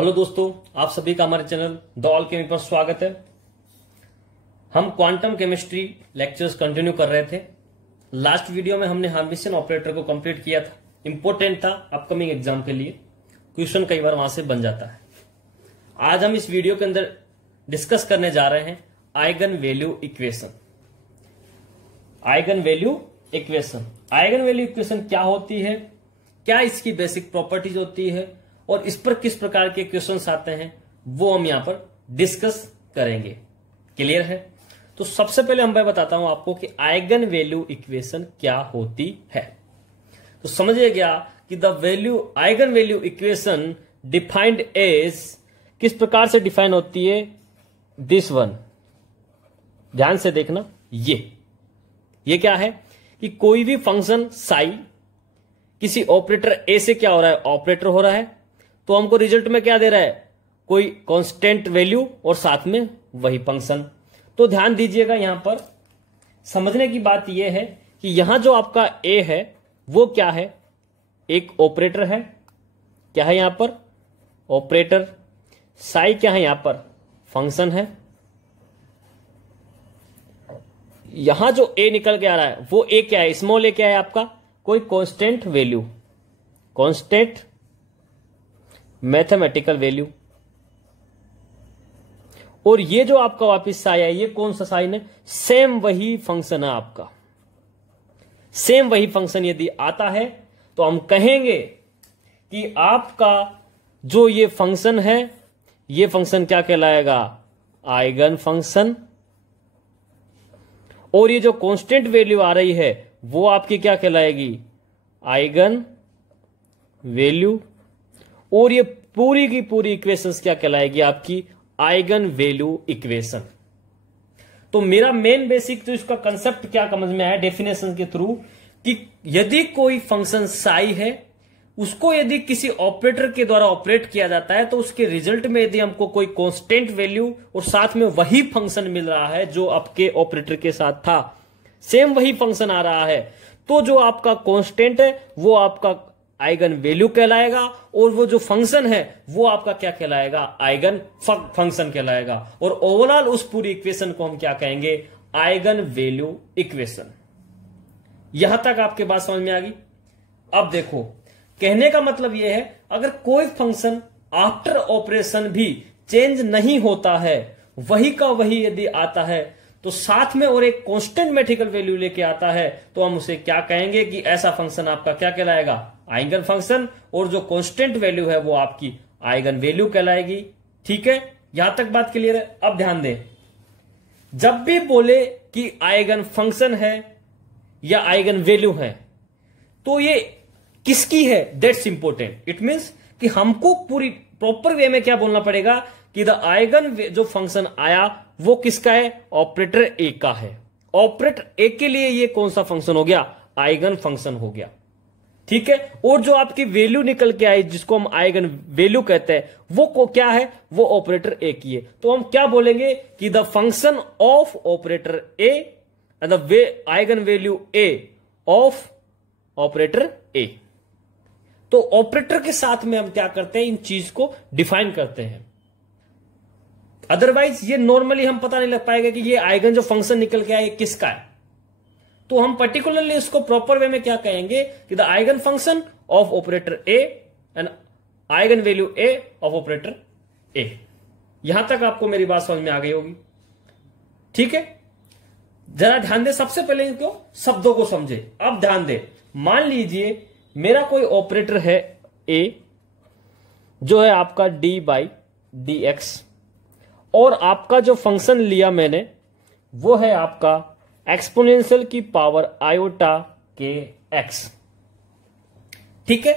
Hello दोस्तों, आप सभी का हमारे चैनल द ऑलकेमी पर स्वागत है। हम क्वांटम केमिस्ट्री लेक्चर्स कंटिन्यू कर रहे थे। लास्ट वीडियो में हमने हर्मिशियन ऑपरेटर को कंप्लीट किया था। इंपॉर्टेंट था अपकमिंग एग्जाम के लिए, क्वेश्चन कई बार वहां से बन जाता है। आज हम इस वीडियो के अंदर डिस्कस करने जा रहे हैं eigen value equation. Eigen value equation, eigen value equation क्या होती है, क्या इसकी बेसिक प्रॉपर्टीज होती है और इस पर किस प्रकार के क्वेश्चंस आते हैं, वो हम यहां पर डिस्कस करेंगे। क्लियर है? तो सबसे पहले मैं बताता हूं आपको कि आइगन वैल्यू इक्वेशन क्या होती है। तो समझिए क्या कि the value eigenvalue equation defined as, किस प्रकार से डिफाइन होती है, दिस वन। ध्यान से देखना, ये क्या है कि कोई भी फंक्शन साई किसी ऑपरेटर ए से क्या हो रहा है, ऑपरेटर हो रहा है, तो हमको रिजल्ट में क्या दे रहा है, कोई कांस्टेंट वैल्यू और साथ में वही फंक्शन। तो ध्यान दीजिएगा, यहां पर समझने की बात यह है कि यहां जो आपका ए है वो क्या है, एक ऑपरेटर है। क्या है यहां पर, ऑपरेटर। साई क्या है यहां पर, फंक्शन है। यहां जो ए निकल के आ रहा है वो ए क्या है, स्मॉल ए क्या है आपका, कोई constant value, constant mathematical value. और ये जो आपका वापिस साई है, ये कौन सा साइन है, सेम वही फंक्शन है आपका। सेम वही फंक्शन यदि आता है तो हम कहेंगे कि आपका जो ये फंक्शन है, ये फंक्शन क्या कहलाएगा, आइगन फंक्शन। और ये जो कांस्टेंट वैल्यू आ रही है वो आपकी क्या कहलाएगी, आइगन वैल्यू। और ये पूरी की पूरी इक्वेशंस क्या कहलाएगी, आपकी आइगन वैल्यू इक्वेशन। तो मेरा मेन बेसिक तो इसका कंसेप्ट क्या समझ में आया डेफिनेशन के थ्रू, कि यदि कोई फंक्शन साई है, उसको यदि किसी ऑपरेटर के द्वारा ऑपरेट किया जाता है, तो उसके रिजल्ट में यदि हमको कोई कांस्टेंट वैल्यू और साथ में वही फंक्शन मिल रहा है जो आपके ऑपरेटर के साथ था, सेम वही फंक्शन आ रहा है, तो जो आपका कांस्टेंट है वो आपका आइगन वैल्यू कहलाएगा और वो जो फंक्शन है वो आपका क्या कहलाएगा, आइगन फंक्शन कहलाएगा। और ओवरऑल उस पूरी इक्वेशन को हम क्या कहेंगे, आइगन वैल्यू इक्वेशन। यहां तक आपके बात समझ में आ गई। अब देखो, कहने का मतलब यह है, अगर कोई फंक्शन आफ्टर ऑपरेशन भी चेंज नहीं होता है, वही का वही यदि आता है, तो साथ में और एक कांस्टेंट मैथमेटिकल वैल्यू लेके आता है, तो हम उसे क्या कहेंगे कि ऐसा फंक्शन आपका क्या कहलाएगा, आइगन फंक्शन। और जो कांस्टेंट वैल्यू है वो आपकी आइगन वैल्यू कहलाएगी। ठीक है, यहां तक बात क्लियर है। अब ध्यान दें, जब भी बोले कि आइगन फंक्शन है या आइगन वैल्यू है, तो ये किसकी है, दैट्स इंपॉर्टेंट। इट मींस कि हमको पूरी प्रॉपर वे में क्या बोलना पड़ेगा कि द आइगन जो फंक्शन आया वो किसका है, ऑपरेटर ए का है। ऑपरेटर ए के लिए ये कौन सा फंक्शन हो गया, आइगन फंक्शन हो गया। ठीक है, और जो आपकी वैल्यू निकल के आई जिसको हम आइगन वैल्यू कहते हैं, वो क्या है, वो ऑपरेटर ए की है। तो हम क्या बोलेंगे कि the function of operator A, the eigenvalue A of operator A. तो ऑपरेटर के साथ में हम क्या करते हैं, इन चीज को डिफाइन करते हैं। अदरवाइज ये नॉर्मली हम पता नहीं लग पाएगा कि ये आइगन जो फंक्शन निकल के आया ये किसका है। तो हम पर्टिकुलरली इसको प्रॉपर वे में क्या कहेंगे कि the eigenfunction of operator A and eigenvalue A of operator A. यहां तक आपको मेरी बात समझ में आ गई होगी। ठीक है, जरा ध्यान दे, सबसे पहले इनको शब्दों को समझे। अब ध्यान दे, मान लीजिए मेरा कोई ऑपरेटर है ए, जो है आपका डी बाई डी एक्स, और आपका जो फंक्शन लिया मैंने वो है आपका एक्सपोनेंशियल की पावर आयोटा के एक्स। ठीक है,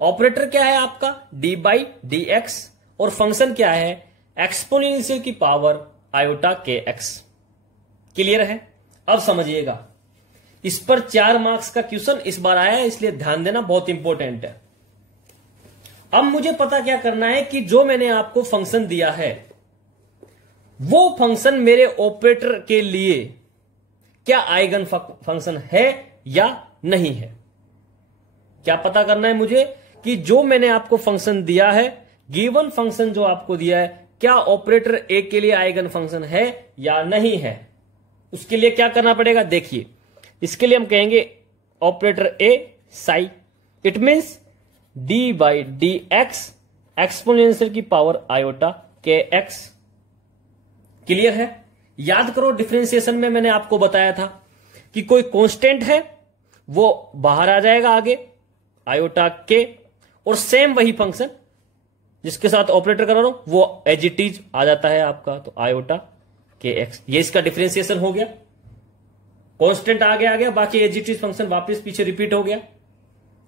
ऑपरेटर क्या है आपका, डी बाई डी एक्स, और फंक्शन क्या है, एक्सपोनेंशियल की पावर आयोटा के एक्स। क्लियर है? अब समझिएगा, इस पर 4 मार्क्स का क्वेश्चन इस बार आया है, इसलिए ध्यान देना बहुत इंपॉर्टेंट है। अब मुझे पता क्या करना है कि जो मैंने आपको फंक्शन दिया है वो फंक्शन मेरे ऑपरेटर के लिए क्या आइगन फंक्शन है या नहीं है। क्या पता करना है मुझे कि जो मैंने आपको फंक्शन दिया है गिवन फंक्शन जो आपको दिया है क्या ऑपरेटर ए के लिए आइगन फंक्शन है या नहीं है। उसके लिए क्या करना पड़ेगा, देखिए इसके लिए हम कहेंगे operator A Sai, it means D by d x exponential की पावर आयोटा के एक्स। क्लियर है। याद करो डिफरेंशिएशन में मैंने आपको बताया था कि कोई कांस्टेंट है वो बाहर आ जाएगा आगे आयोटा के, और सेम वही फंक्शन जिसके साथ ऑपरेटर करा रहा हूं वो एज इट इज आ जाता है आपका, तो आयोटा के एक्स। ये इसका डिफरेंशिएशन हो गया, कांस्टेंट आगे आ गया, बाकी एज इट इज फंक्शन वापस पीछे रिपीट हो गया।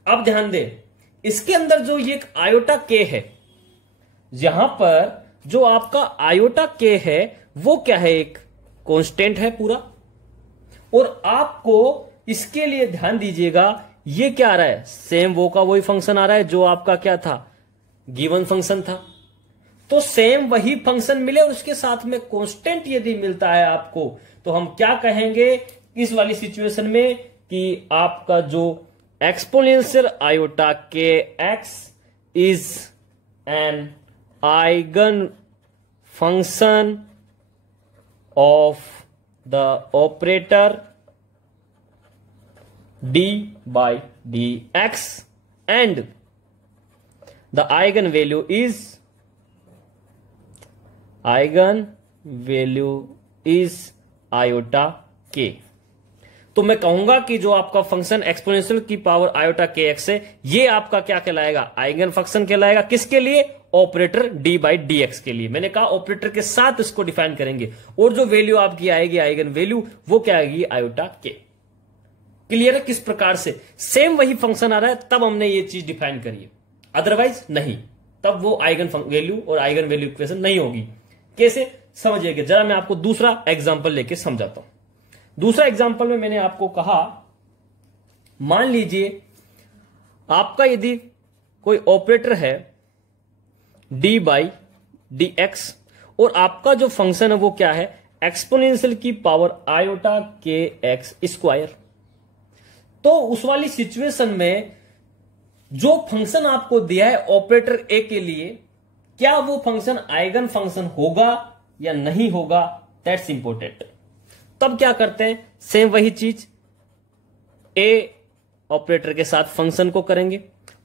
अब ध्यान दें इसके अंदर जो ये आयोटा के है, यहां पर जो आपका आयोटा के है वो क्या है, एक कांस्टेंट है पूरा, और आपको इसके लिए ध्यान दीजिएगा ये क्या आ रहा है, सेम वो का वही फंक्शन आ रहा है जो आपका क्या था, गिवन फंक्शन था। तो सेम वही फंक्शन मिले और उसके साथ में कांस्टेंट यदि मिलता है आपको, तो हम क्या कहेंगे इस वाली सिचुएशन में कि आपका जो एक्सपोनेंशियल आयोटा के x is an eigen function of the operator d by dx and the eigenvalue is iota k। तो मैं कहूंगा कि जो आपका फंक्शन एक्सपोनेंशियल की पावर आयोटा के एक्स है ये आपका क्या कहलाएगा, आइगन फंक्शन कहलाएगा। किसके लिए, operator D by d x के लिए। मैंने कहा ऑपरेटर के साथ इसको डिफाइन करेंगे और जो वैल्यू आपकी आएगी आइगन वैल्यू वो क्या आएगी, आयोटा के। क्लियर है। किस प्रकार से सेम वही फंक्शन आ रहा है तब हमने ये चीज डिफाइन करी है, अदरवाइज नहीं, तब वो आइगन वैल्यू और आइगन वैल्यू इक्वेशन नहीं होगी। कैसे समझिएगा, जरा मैं आपको दूसरा एग्जांपल लेके समझाता हूं। दूसरा एग्जांपल में मैंने आपको कहा, मान लीजिए आपका यदि कोई ऑपरेटर है डी बाई डी एक्स और आपका जो फंक्शन है वो क्या है, एक्सपोनेंशियल की पावर आयोटा के एक्स स्क्वायर। तो उस वाली सिचुएशन में जो फंक्शन आपको दिया है ऑपरेटर ए के लिए, क्या वो फंक्शन आइगन फंक्शन होगा या नहीं होगा, दैट्स इंपॉर्टेंट। तब क्या करते हैं, सेम वही चीज ए ऑपरेटर के साथ फंक्शन को करेंगे।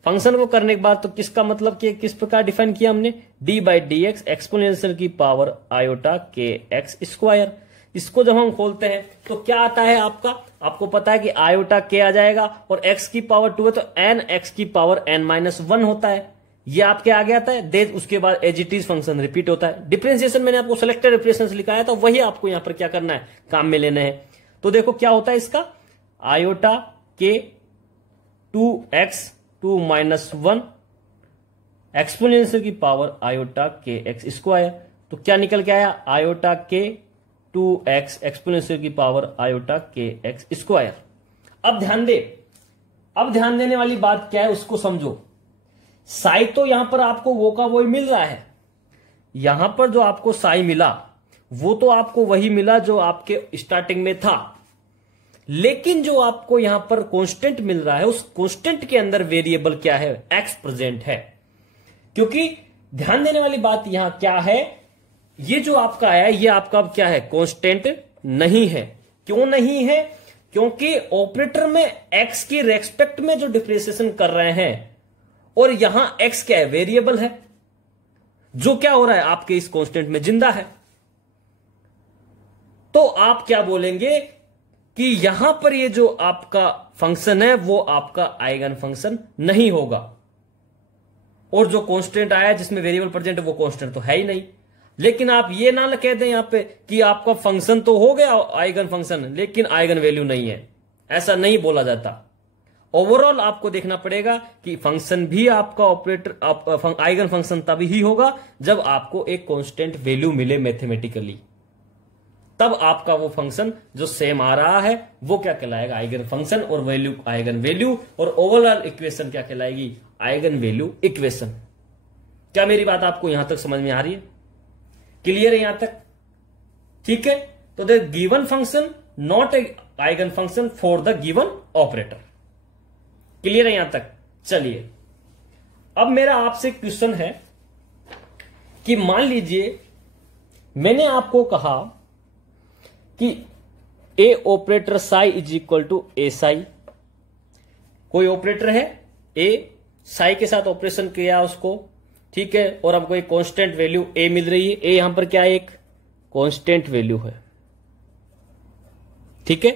फंक्शन को करने के बाद तो किसका मतलब कि किस प्रकार डिफाइन किया हमने, D by d x exponential की पावर आयोटा के एक्स स्क्वायर। इसको जब हम खोलते हैं तो क्या आता है आपका, आपको पता है कि आयोटा के आ जाएगा और x की पावर 2 है तो एन एक्स की पावर n-1 होता है, ये आपके आगे आता है। देन उसके बाद as it is function repeat होता है। डिफरेंशिएशन मैंने आपको सिलेक्टेड डिफरेंशिएशन लिखाया था, वही आपको यहां पर क्या करना है, काम में लेना है। तो देखो क्या होता है इसका, आयोटा के 2x 2-1 एक्सपोनेंशियल की पावर आयोटा के एक्स स्क्वायर। तो क्या निकल के आया, आयोटा के 2x एक्सपोनेंशियल की पावर आयोटा के एक्स स्क्वायर। अब ध्यान दे, अब ध्यान देने वाली बात क्या है उसको समझो। साई तो यहां पर आपको वो का वही मिल रहा है, यहां पर जो आपको साई मिला वो तो आपको वही मिला जो आपके स्टार्टिंग में था, लेकिन जो आपको यहां पर कांस्टेंट मिल रहा है उस कांस्टेंट के अंदर वेरिएबल क्या है, एक्स प्रेजेंट है। क्योंकि ध्यान देने वाली बात यहां क्या है, ये जो आपका आया ये आपका अब क्या है, कांस्टेंट नहीं है। क्यों नहीं है, क्योंकि ऑपरेटर में एक्स की रेस्पेक्ट में जो डिफरेंशिएशन कर रहे हैं और यहां एक्स क्या है, वेरिएबल है, जो क्या हो रहा है आपके इस कांस्टेंट में जिंदा है। तो आप क्या बोलेंगे कि यहां पर ये जो आपका फंक्शन है वो आपका आइगन फंक्शन नहीं होगा, और जो कांस्टेंट आया जिसमें वेरिएबल प्रेजेंट है वो कांस्टेंट तो है ही नहीं। लेकिन आप ये ना कह दें यहां पे कि आपका फंक्शन तो हो गया आइगन फंक्शन लेकिन आइगन वैल्यू नहीं है, ऐसा नहीं बोला जाता। ओवरऑल आपको देखना पड़ेगा कि फंक्शन भी आपका ऑपरेटर आइगन फंक्शन तभी ही होगा जब आपको एक कांस्टेंट वैल्यू मिले मैथमेटिकली, तब आपका वो फंक्शन जो सेम आ रहा है वो क्या कहलाएगा, आइगन फंक्शन, और वैल्यू आइगन वैल्यू, और ओवरऑल इक्वेशन क्या कहलाएगी, आइगन वैल्यू इक्वेशन। क्या मेरी बात आपको यहां तक समझ में आ रही है, क्लियर है यहां तक, ठीक है। तो the given function not a eigen function for the given operator, clear है यहां तक। चलिए अब मेरा आपसे क्वेश्चन है कि मान लीजिए मैंने आपको कहा कि A operator psi is equal to A psi. कोई ऑपरेटर है ए, साई के साथ ऑपरेशन किया उसको, ठीक है, और हमको एक कांस्टेंट वैल्यू ए मिल रही है। ए यहां पर क्या है, एक कांस्टेंट वैल्यू है, ठीक है।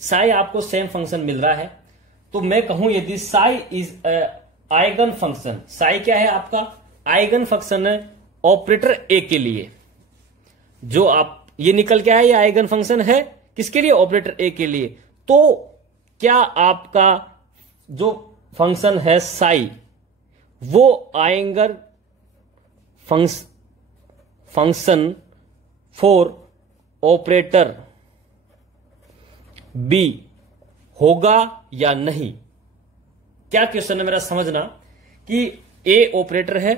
साई आपको सेम फंक्शन मिल रहा है, तो मैं कहूं यदि Sai is eigen function, Sai क्या है आपका आइगन फंक्शन है ऑपरेटर ए के लिए, जो आप ये निकल के आया ये आइगन फंक्शन है किसके लिए, ऑपरेटर ए के लिए। तो क्या आपका जो फंक्शन है साई वो eigen function for operator B होगा या नहीं? क्या क्वेश्चन है मेरा समझना कि ए ऑपरेटर है,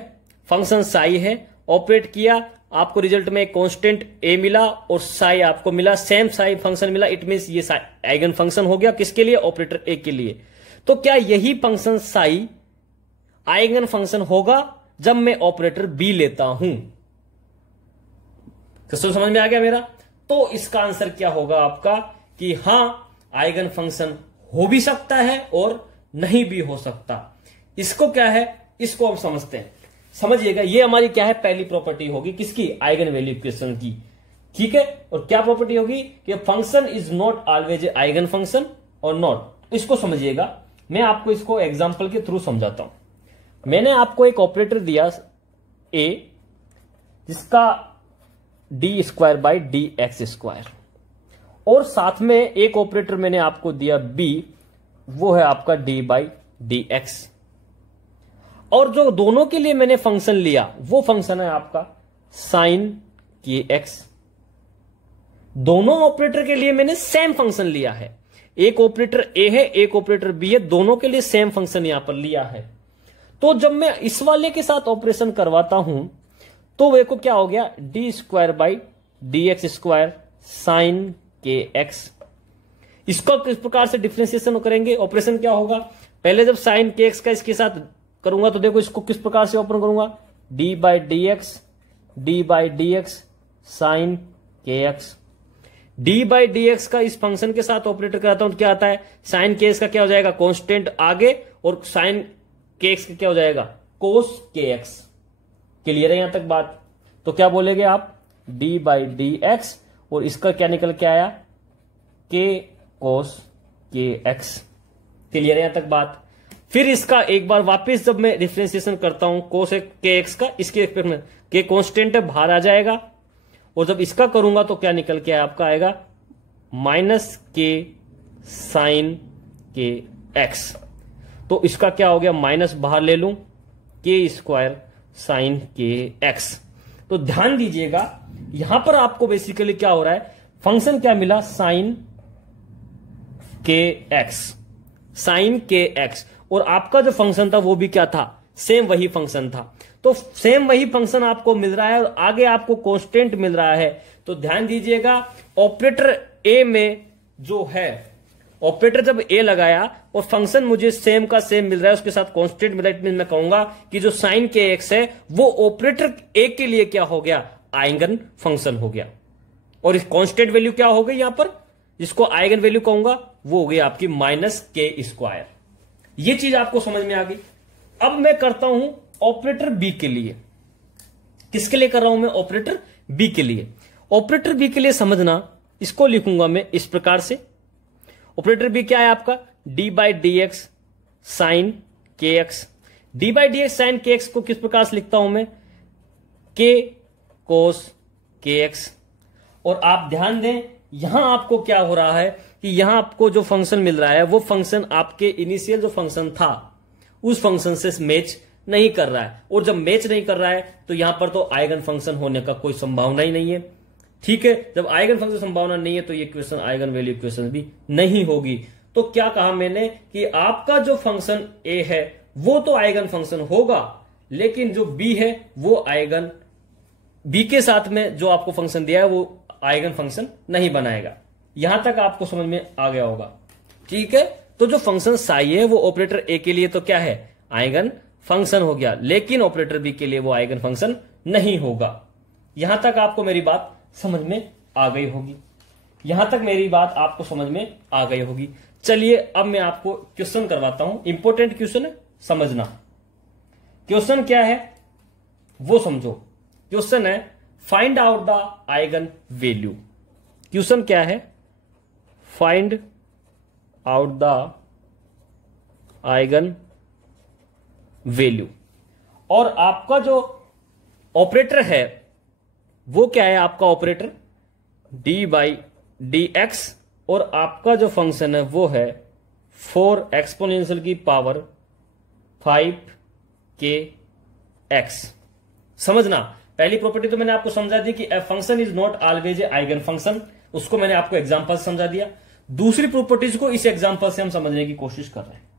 फंक्शन साई है, ऑपरेट किया, आपको रिजल्ट में एक कांस्टेंट ए मिला और साई आपको मिला, सेम साई फंक्शन मिला, इट मींस ये आइगन फंक्शन हो गया किसके लिए, ऑपरेटर ए के लिए। तो क्या यही फंक्शन साई आइगन फंक्शन होगा जब मैं ऑपरेटर बी लेता हूं? क्वेश्चन समझ में आ गया मेरा? तो इसका आंसर क्या होगा आपका कि हां आइगन फंक्शन हो भी सकता है और नहीं भी हो सकता। इसको क्या है, इसको हम समझते हैं, समझिएगा। ये हमारी क्या है, पहली प्रॉपर्टी होगी किसकी, आइगन वैल्यू इक्वेशन की, ठीक है। और क्या प्रॉपर्टी होगी कि function is not always a eigen function और नॉट। इसको समझिएगा, मैं आपको इसको एग्जांपल के थ्रू समझाता हूं। मैंने आपको एक ऑपरेटर दिया ए जिसका D square by d x square, और साथ में एक ऑपरेटर मैंने आपको दिया बी, वो है आपका डी बाई डी एक्स। और जो दोनों के लिए मैंने फंक्शन लिया वो फंक्शन है आपका साइन के एक्स। दोनों ऑपरेटर के लिए मैंने सेम फंक्शन लिया है, एक ऑपरेटर ए है एक ऑपरेटर बी है, दोनों के लिए सेम फंक्शन यहां पर लिया है। तो जब मैं इस वाले के साथ ऑपरेशन करवाता हूं तो वे को क्या हो गया, D square by d x square sine k x. इसको किस प्रकार से डिफरेंशिएशन करेंगे, ऑपरेशन क्या होगा, पहले जब साइन के एक्स का इसके साथ करूंगा तो देखो इसको किस प्रकार से ऑपरेट करूंगा, d by d x sine k x. D by d x का इस फंक्शन के साथ ऑपरेटर कराता हूं तो क्या आता है, साइन के एक्स का क्या हो जाएगा, कांस्टेंट आगे, और साइन के एक्स का क्या हो जाएगा, कोस के एक्स। क्लियर है यहां तक बात? तो क्या बोलेगे आप, डी बाई डी एक्स, और इसका क्या निकल के आया, के कोस के एक्स। क्लियर है यहां तक बात? फिर इसका एक बार वापस जब मैं डिफरेंशिएशन करता हूं कोस के एक्स का, इसके एक्सपेक्ट में के कांस्टेंट है बाहर आ जाएगा, और जब इसका करूंगा तो क्या निकल के आपका आएगा, माइनस के साइन के एक्स। तो इसका क्या हो गया, माइनस बाहर ले लूं, के स्क्वायर साइन के एक्स। तो ध्यान दीजिएगा यहां पर आपको बेसिकली क्या हो रहा है, फंक्शन क्या मिला, sign k x, sine k x, और आपका जो फंक्शन था वो भी क्या था, सेम वही फंक्शन था। तो सेम वही फंक्शन आपको मिल रहा है और आगे आपको कांस्टेंट मिल रहा है। तो ध्यान दीजिएगा ऑपरेटर ए में जो है, ऑपरेटर जब ए लगाया और फंक्शन मुझे सेम का सेम मिल रहा है, उसके साथ कांस्टेंट मिल रहा है, मैं कहूंगा कि जो साइन के एक्स है वो ऑपरेटर ए के लिए क्या हो गया, आइगन फंक्शन हो गया। और इस कांस्टेंट वैल्यू क्या हो गई यहां पर, जिसको आइगन वैल्यू कहूंगा, वो हो गई आपकी माइनस के स्क्वायर। ये चीज आपको समझ में आ गई। अब मैं करता हूं ऑपरेटर बी के लिए, किसके लिए कर रहा हूं मैं, ऑपरेटर बी के लिए। ऑपरेटर बी के लिए समझना, इसको लिखूंगा मैं इस प्रकार से, ऑपरेटर बी क्या है आपका, d by d x sine k x. D by d x sine k x को किस प्रकार से लिखता हूं मैं, के कोस के एक्स। और आप ध्यान दें यहां आपको क्या हो रहा है कि यहां आपको जो फंक्शन मिल रहा है वो फंक्शन आपके इनिशियल जो फंक्शन था उस फंक्शन से मैच नहीं कर रहा है, और जब मैच नहीं कर रहा है तो यहां पर तो आइगन फंक्शन होने का कोई संभावना ही नहीं है। ठीक है, जब आइगन फंक्शन संभावना नहीं है तो ये इक्वेशन आइगन वैल्यू इक्वेशन भी नहीं होगी। तो क्या कहा मैंने कि आपका जो फंक्शन ए है वो तो आइगन फंक्शन होगा, लेकिन जो बी है वो आइगन, बी के साथ में जो आपको फंक्शन दिया है वो आइगन फंक्शन नहीं बनाएगा। यहां तक आपको समझ में आ गया होगा। ठीक है, तो जो फंक्शन साई है वो ऑपरेटर ए के लिए तो क्या है, आइगन फंक्शन हो गया, लेकिन ऑपरेटर बी के लिए वो आइगन फंक्शन नहीं होगा। यहां तक आपको मेरी बात समझ में आ गई होगी, यहां तक मेरी बात आपको समझ में आ गई होगी। चलिए अब मैं आपको क्वेश्चन करवाता हूं, इंपॉर्टेंट क्वेश्चन है, समझना। क्वेश्चन क्या है वो समझो। क्वेश्चन है find out the eigen value. Question क्या है? Find out the eigenvalue. और आपका जो ऑपरेटर है वो क्या है? आपका operator D by d x, और आपका जो फंक्शन है वो है 4 एक्सपोनेंशियल की पावर 5k x। समझना, पहली प्रॉपर्टी तो मैंने आपको समझा दी कि function is not always a eigen function, उसको मैंने आपको एग्जांपल समझा दिया। दूसरी प्रॉपर्टीज को इस एग्जांपल से हम समझने की कोशिश कर रहे हैं।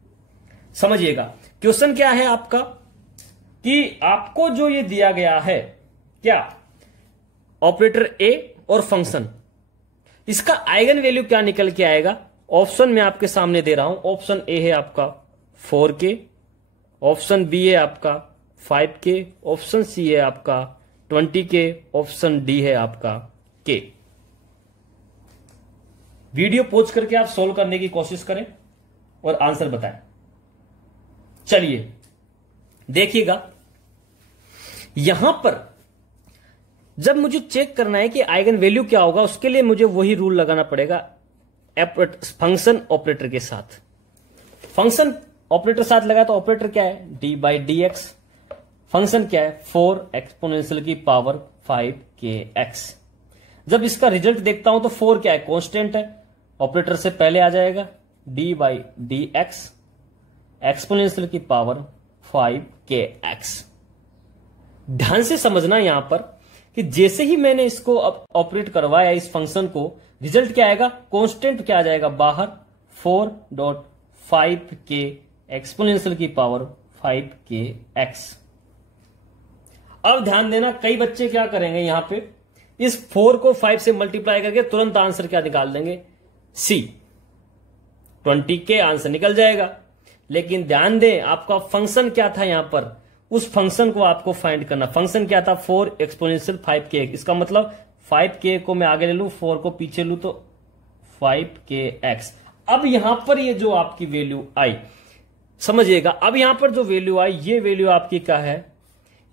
समझिएगा क्वेश्चन क्या है आपका, कि आपको जो ये दिया गया है क्या, ऑपरेटर ए और फंक्शन, इसका आइगन वैल्यू क्या निकल के आएगा? ऑप्शन में आपके सामने दे रहा हूं। ऑप्शन ए है आपका 4k, ऑप्शन बी है आपका 5k, ऑप्शन सी है आपका 20k, ऑप्शन डी है आपका k। वीडियो पॉज करके आप सोल्व करने की कोशिश करें और आंसर बताएं। चलिए देखिएगा, यहां पर जब मुझे चेक करना है कि आइगन वैल्यू क्या होगा, उसके लिए मुझे वही रूल लगाना पड़ेगा फंक्शन ऑपरेटर के साथ। फंक्शन ऑपरेटर साथ लगा तो ऑपरेटर क्या है? D by d x. Function क्या है? 4 एक्सपोनेंशियल की पावर 5k x। जब इसका रिजल्ट देखता हूं तो 4 क्या है? कांस्टेंट है, ऑपरेटर से पहले आ जाएगा D by d x exponential की पावर 5k x। ध्यान से समझना यहां पर कि जैसे ही मैंने इसको ऑपरेट करवाया इस फंक्शन को, रिजल्ट क्या आएगा? कांस्टेंट क्या आ जाएगा बाहर? 4.5k एक्सपोनेंशियल की पावर 5k x। अब ध्यान देना, कई बच्चे क्या करेंगे यहां पे, इस 4 को 5 से मल्टीप्लाई करके तुरंत आंसर क्या निकाल देंगे? C 20k आंसर निकल जाएगा। लेकिन ध्यान दें, आपका फंक्शन क्या था यहां पर, उस फंक्शन को आपको फाइंड करना। फंक्शन क्या था? 4 एक्सपोनेंशियल 5k। इसका मतलब 5k को मैं आगे ले लूं, 4 को पीछे लूं तो 5k x। अब यहां पर ये जो आपकी वैल्यू आई, समझिएगा, अब यहां पर जो वैल्यू आई, ये वैल्यू आपकी क्या है?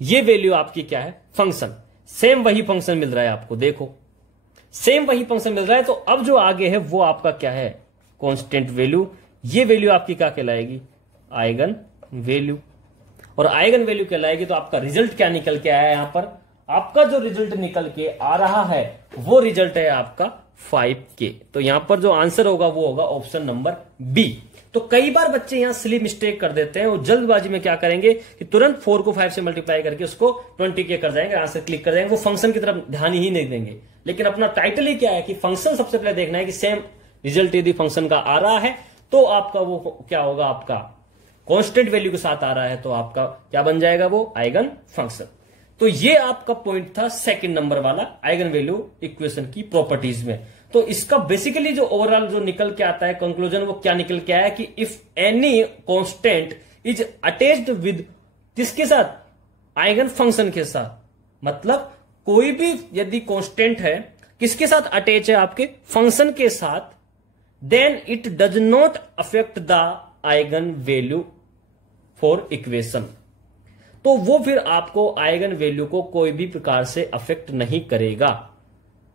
ये वैल्यू आपकी क्या है? फंक्शन। सेम वही फंक्शन मिल रहा है आपको, देखो सेम वही फंक्शन मिल रहा है। तो अब जो आगे है वो आपका क्या है? Constant value. ये वैल्यू आपकी क्या कहलाएगी? Eigenvalue. और आइगन वैल्यू कहलाएगी तो आपका रिजल्ट क्या निकल के आया यहां पर? आपका जो रिजल्ट निकल के आ रहा है वो रिजल्ट है आपका 5k। तो यहां पर जो आंसर होगा वो होगा ऑप्शन नंबर बी। तो कई बार बच्चे यहां सिली मिस्टेक कर देते हैं, वो जल्दबाजी में क्या करेंगे कि तुरंत 4 को 5 से मल्टीप्लाई करके उसको 20k कर जाएंगे, आंसर क्लिक कर जाएंगे, वो फंक्शन की तरफ ध्यान ही नहीं देंगे। लेकिन अपना टाइटल ही क्या है कि फंक्शन सबसे पहले देखना है कि सेम रिजल्ट यदि फंक्शन का आ रहा है तो आपका वो क्या होगा? आपका कांस्टेंट वैल्यू के साथ आ रहा है तो आपका क्या बन जाएगा? वो आइगन फंक्शन। तो ये आपका पॉइंट था सेकंड नंबर वाला आइगन वैल्यू इक्वेशन की प्रॉपर्टीज में। तो इसका बेसिकली जो ओवरऑल जो निकल के आता है कंक्लूजन, वो क्या निकल के आया कि if any constant is attached with किसके साथ? आइगन फंक्शन के साथ। मतलब कोई भी यदि कांस्टेंट है किसके साथ अटैच है? आपके फंक्शन के साथ, then it does not affect the eigenvalue for equation. तो वो फिर आपको आइगन वैल्यू को कोई भी प्रकार से अफेक्ट नहीं करेगा।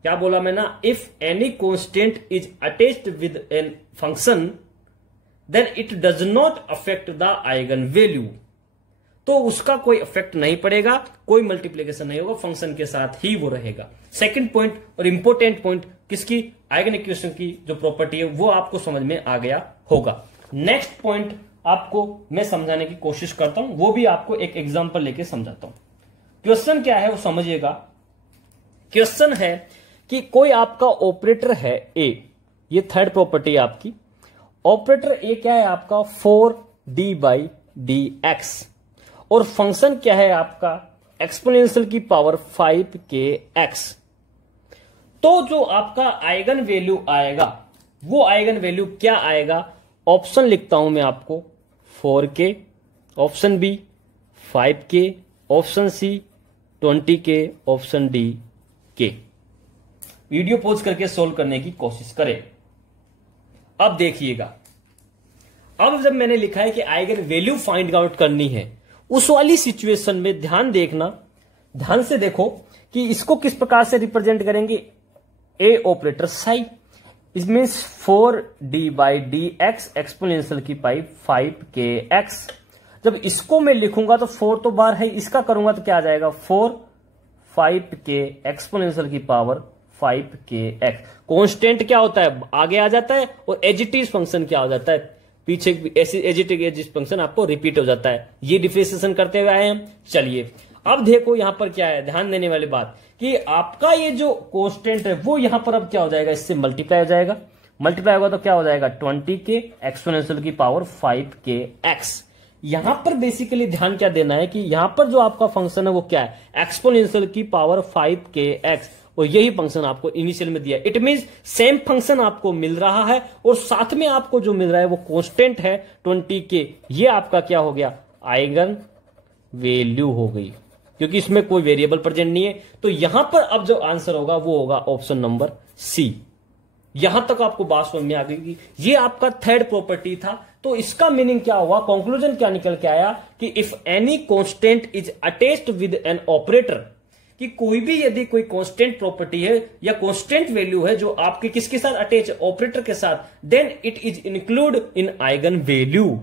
क्या बोला मैं ना? If any constant is attached with an function then it does not affect the eigenvalue. तो उसका कोई इफेक्ट नहीं पड़ेगा, कोई मल्टीप्लीकेशन नहीं होगा, फंक्शन के साथ ही वो रहेगा। सेकंड पॉइंट और इंपॉर्टेंट पॉइंट किसकी? आइगन इक्वेशन की जो प्रॉपर्टी है वो आपको समझ में आ गया होगा। नेक्स्ट पॉइंट आपको मैं समझाने की कोशिश करता हूं, वो भी आपको एक एग्जांपल लेके समझाता हूं। क्वेश्चन क्या है वो समझिएगा। क्वेश्चन है कि कोई आपका ऑपरेटर है ए, ये थर्ड प्रॉपर्टी आपकी। ऑपरेटर ए क्या है आपका? 4d बाई डी एक्स, और फंक्शन क्या है आपका? एक्सपोनेंशियल की पावर 5k x। तो जो आपका आइगन वैल्यू आएगा वो आइगन वैल्यू क्या आएगा? ऑप्शन लिखता हूं मैं आपको, 4k, option B 5k, option C 20 के, ऑप्शन डी के। वीडियो पॉज करके सोल्व करने की कोशिश करें। अब देखिएगा, अब जब मैंने लिखा है कि आइगन वैल्यू फाइंड आउट करनी है, उस वाली सिचुएशन में ध्यान देखना, ध्यान से देखो कि इसको किस प्रकार से रिप्रेजेंट करेंगे। A operator psi, it means 4d/dx exponential की पावर 5kx। जब इसको मैं लिखूंगा तो 4 तो बार है, इसका करूंगा तो क्या आ जाएगा 4 5k एक्सपोनेंशियल की पावर 5kx। कांस्टेंट क्या होता है, आगे आ जाता है, और एजिटिव फंक्शन क्या हो जाता है, पीछे एजिटिव फंक्शन आपको रिपीट हो जाता है। ये डिफरेंशिएशन करते हुए आए हम। चलिए अब देखो यहां पर क्या है, ध्यान देने वाली बात कि आपका ये जो कांस्टेंट है वो यहां पर अब क्या हो जाएगा, इससे मल्टीप्लाई हो जाएगा। मल्टीप्लाई होगा तो क्या हो जाएगा 20k एक्सपोनेंशियल की पावर 5kx। यहां पर बेसिकली ध्यान क्या देना है कि यहां पर जो आपका फंक्शन है वो क्या है, एक्सपोनेंशियल की पावर 5kx, और यही फंक्शन आपको इनिशियल में दिया। इट मींस सेम फंक्शन आपको मिल रहा है और साथ में आपको जो मिल रहा है वो कांस्टेंट है 20k। ये आपका क्या हो गया, आइगन वैल्यू हो गई, क्योंकि इसमें कोई वेरिएबल प्रेजेंट नहीं है। तो यहां पर अब जो आंसर होगा वो होगा ऑप्शन नंबर सी। यहां तक आपको बात समझ में आ गई कि ये आपका थर्ड प्रॉपर्टी था। तो इसका मीनिंग क्या हुआ, कंक्लूजन क्या निकल के आया कि if any constant is attached with an operator, कि कोई भी यदि कोई कांस्टेंट प्रॉपर्टी है या कांस्टेंट वैल्यू है जो आपके किसके साथ अटैच है, ऑपरेटर के साथ, then it is include in eigenvalue.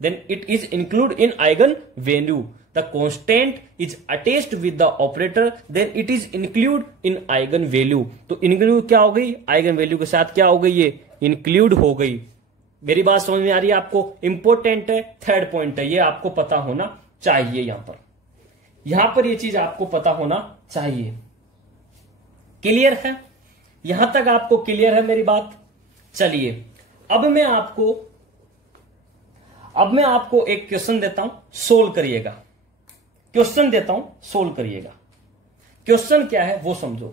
Then it is include in eigenvalue. The constant is attached with the operator, then it is include in eigen value। तो include क्या हो गई, eigen value के साथ क्या हो गई, ये include हो गई। मेरी बात समझ में आ रही है आपको, इंपोर्टेंट है, थर्ड पॉइंट है, ये आपको पता होना चाहिए। यहां पर ये चीज आपको पता होना चाहिए। क्लियर है, यहां तक आपको क्लियर है मेरी बात। चलिए अब मैं आपको एक क्वेश्चन देता हूं, सोल्व करिएगा। क्वेश्चन देता हूं, सोल्व करिएगा। क्वेश्चन क्या है वो समझो,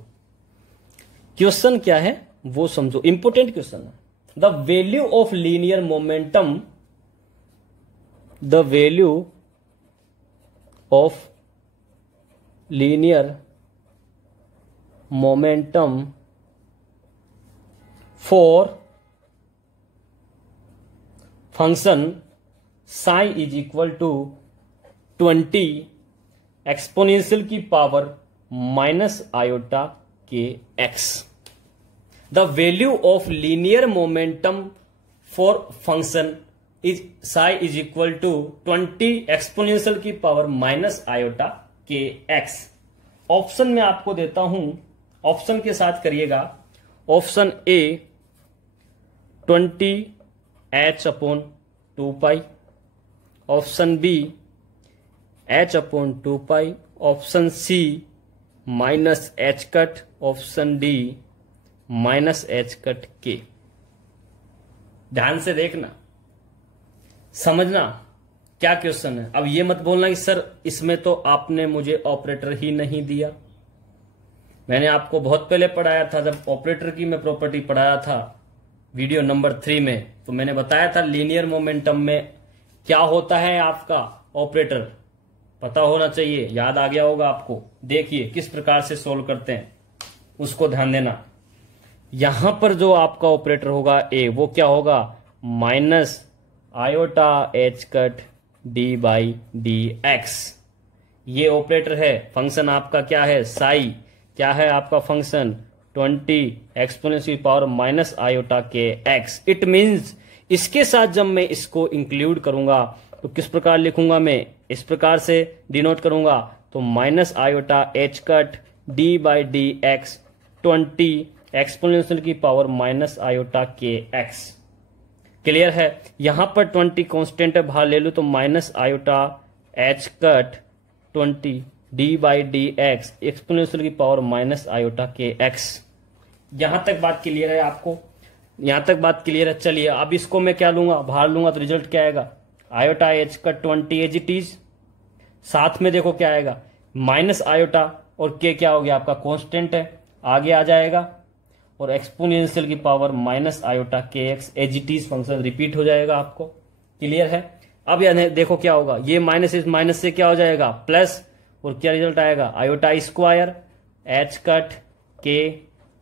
क्वेश्चन क्या है वो समझो, इंपोर्टेंट क्वेश्चन है। The value of linear momentum, the value of linear momentum for function psi is equal to 20 exponential की power -i/kx। The value of linear momentum for function is psi is equal to 20 exponential की power -i/kx। Option में आपको देता हूं, option के साथ करिएगा। Option A 20h/2π, option B h/2π, option C -h cut, option D -h k। ध्यान से देखना, समझना क्या क्वेश्चन है। अब ये मत बोलना कि सर इसमें तो आपने मुझे ऑपरेटर ही नहीं दिया। मैंने आपको बहुत पहले पढ़ाया था, जब ऑपरेटर की मैं प्रॉपर्टी पढ़ाया था वीडियो नंबर 3 में, तो मैंने बताया था लीनियर मोमेंटम में क्या होता है, आपका ऑपरेटर पता होना चाहिए, याद आ गया होगा आपको। देखिए किस प्रकार से सोल्व करते हैं, उसको ध्यान देना। यहां पर जो आपका ऑपरेटर होगा ए, वो क्या होगा, -i/h d/dx। ये ऑपरेटर है, फंक्शन आपका क्या है, साई। क्या है आपका function, 20 exponential power -i/kx। It means इसके साथ जब मैं इसको इंक्लूड करूंगा तो किस प्रकार लिखूंगा, मैं इस प्रकार से डिनोट करूंगा, तो -i/h d/dx 20 एक्सपोनेंशियल की पावर -i/kx। क्लियर है, यहां पर 20 कांस्टेंट है, बाहर ले लो तो -i/h 20 d/dx एक्सपोनेंशियल की पावर -i/kx। यहां तक बात क्लियर है आपको, यहां तक बात क्लियर है। चलिए अब इसको मैं क्या लूंगा, बाहर लूंगा तो रिजल्ट क्या आएगा, i/h 20 एज इट इज, साथ में देखो क्या आएगा -i और k क्या हो गया आपका कांस्टेंट है, आगे आ जाएगा, और एक्सपोनेंशियल की power -i/kx as it is function repeat हो जाएगा आपको। क्लियर है। अब यह देखो क्या होगा, ये माइनस इस माइनस से क्या हो जाएगा प्लस, और क्या रिजल्ट आएगा, आयोटा स्क्वायर एच कट के